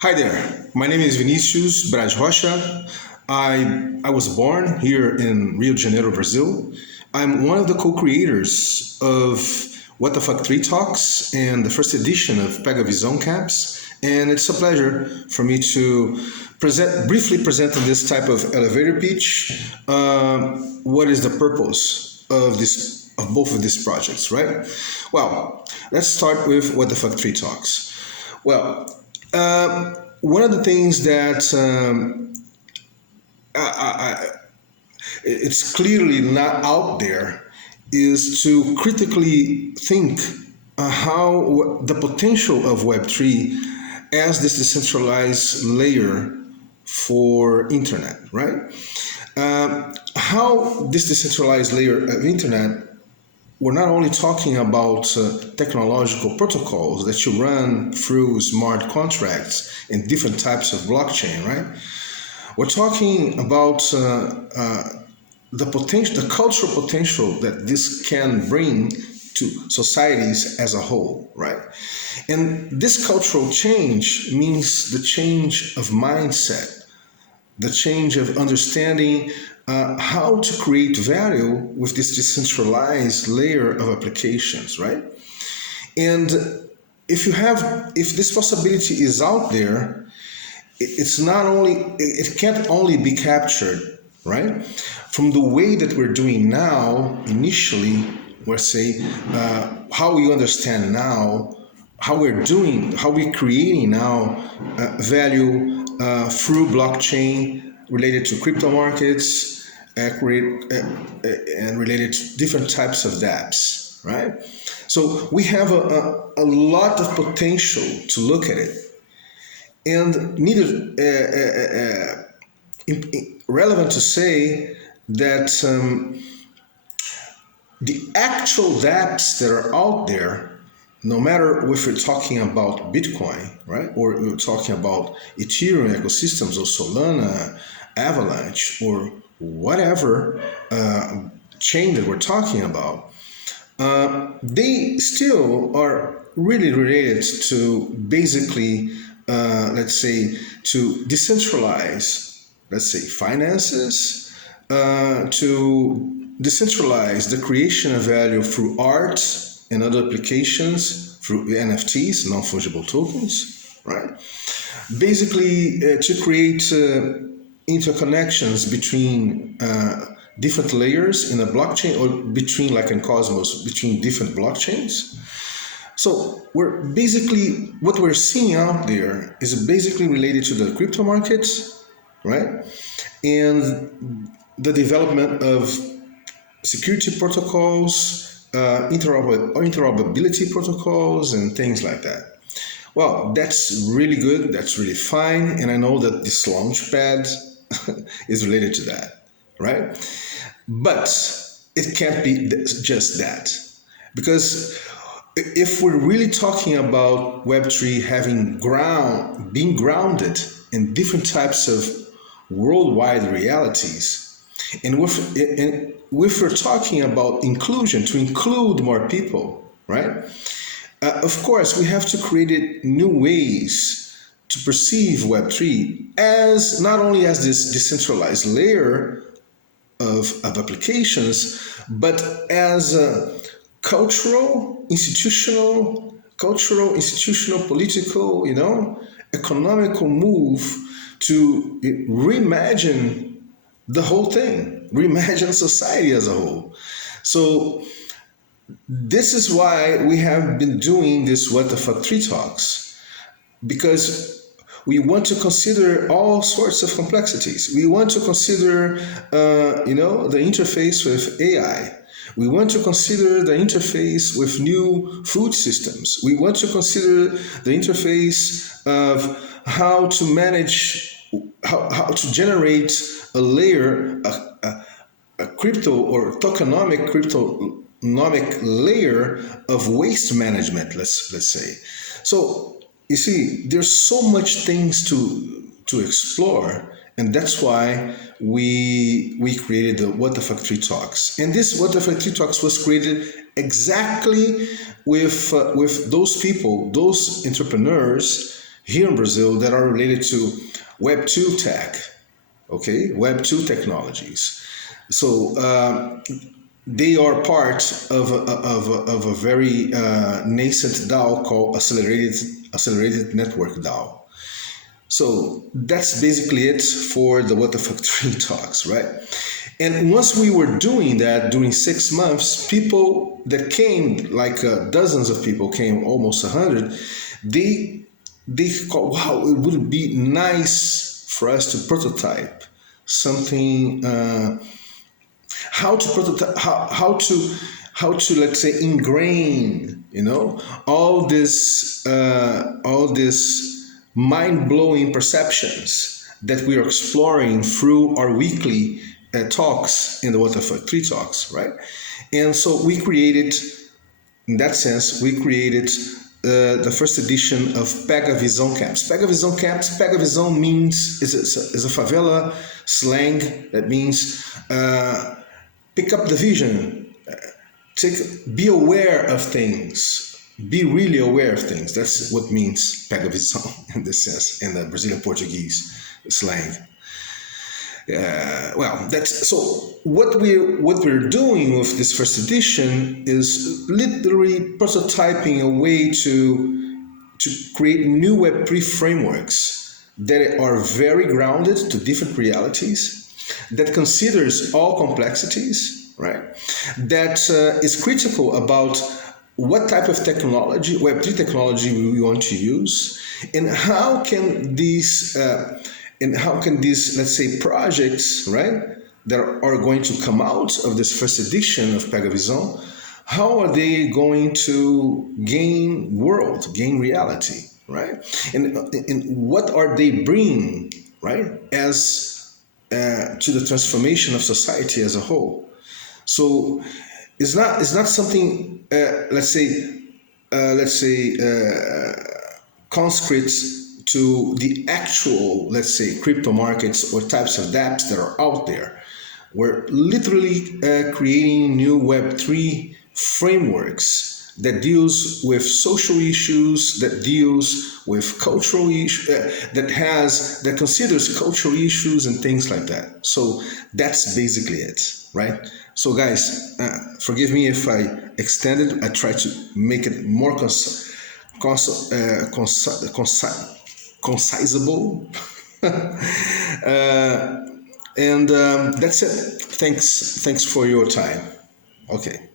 Hi there, my name is Vinicius Braz Rocha. I was born here in Rio de Janeiro, Brazil. I'm one of the co-creators of WTF3 Talks and the first edition of PEGA VISÃO Camps, and it's a pleasure for me to briefly present in this type of elevator pitch what is the purpose of both of these projects, right? Well, let's start with WTF3 Talks. Well, one of the things that it's clearly not out there is to critically think how the potential of Web3 as this decentralized layer for internet, right? How this decentralized layer of internet, we're not only talking about technological protocols that you run through smart contracts and different types of blockchain, right? We're talking about the potential, the cultural potential that this can bring to societies as a whole, right? And this cultural change means the change of mindset, the change of understanding how to create value with this decentralized layer of applications, right? And if this possibility is out there, it can't only be captured, right? From the way that we're doing now, initially, let's say, how we understand now, how we're creating now value through blockchain related to crypto markets, and related to different types of dApps, right? So we have a lot of potential to look at it. And relevant to say that the actual dApps that are out there, no matter if we're talking about Bitcoin, right, or we're talking about Ethereum ecosystems or Solana, Avalanche, or whatever chain that we're talking about, they still are really related to basically, let's say, to decentralize, let's say, finances, to decentralize the creation of value through art and other applications, through NFTs, non-fungible tokens, right? Basically, to create interconnections between different layers in a blockchain, or between, like in Cosmos, between different blockchains. So what we're seeing out there is basically related to the crypto markets, right? And the development of security protocols, interoperability protocols, and things like that. Well, that's really good, that's really fine, and I know that this launchpad is related to that, right? But it can't be just that. Because if we're really talking about Web3 being grounded in different types of worldwide realities, and if we're talking about inclusion, to include more people, right? Of course, we have to create new ways to perceive Web3 as not only as this decentralized layer of applications, but as a cultural, institutional, political, economical move to reimagine the whole thing, reimagine society as a whole. So this is why we have been doing this WTF3 talks, because we want to consider all sorts of complexities. We want to consider, the interface with AI. We want to consider the interface with new food systems. We want to consider the interface of how to manage, how to generate a layer, a crypto or tokenomic layer of waste management, let's say. So you see, there's so much things to explore, and that's why we created the WTF3 Talks. And this WTF3 Talks was created exactly with those people, those entrepreneurs here in Brazil that are related to Web 2 tech, okay, Web 2 technologies. So they are part of a very nascent DAO called Accelerated Network DAO. So that's basically it for the WTF3 talks, right? And once we were doing that during 6 months, people that came, like dozens of people came, almost 100, they thought, wow, it would be nice for us to prototype something. How to prototype? How to let's say ingrain, all this mind-blowing perceptions that we are exploring through our weekly talks in the WTF3 talks, right? And so we created, in that sense, we created the first edition of PEGA VISÃO camps. PEGA VISÃO camps. PEGA VISÃO means is a favela slang that means pick up the vision, be aware of things, be really aware of things. That's what means PEGA VISÃO in this sense, in the Brazilian Portuguese slang. Well, that's so. What we're doing with this first edition is literally prototyping a way to create new Web3 frameworks that are very grounded to different realities, that considers all complexities, right? That is critical about what type of technology, Web3 technology, we want to use, and how can these let's say projects, right, that are going to come out of this first edition of PEGA VISÃO, how are they going to gain reality, right? And what are they bringing, right, as to the transformation of society as a whole? So it's not something conscript to the actual, let's say, crypto markets or types of dApps that are out there. We're literally creating new Web3 frameworks that deals with social issues, that deals with cultural issues, that considers cultural issues and things like that. So that's basically it, right? So guys, forgive me if I extended. I tried to make it more concisable. And that's it. Thanks for your time. Okay.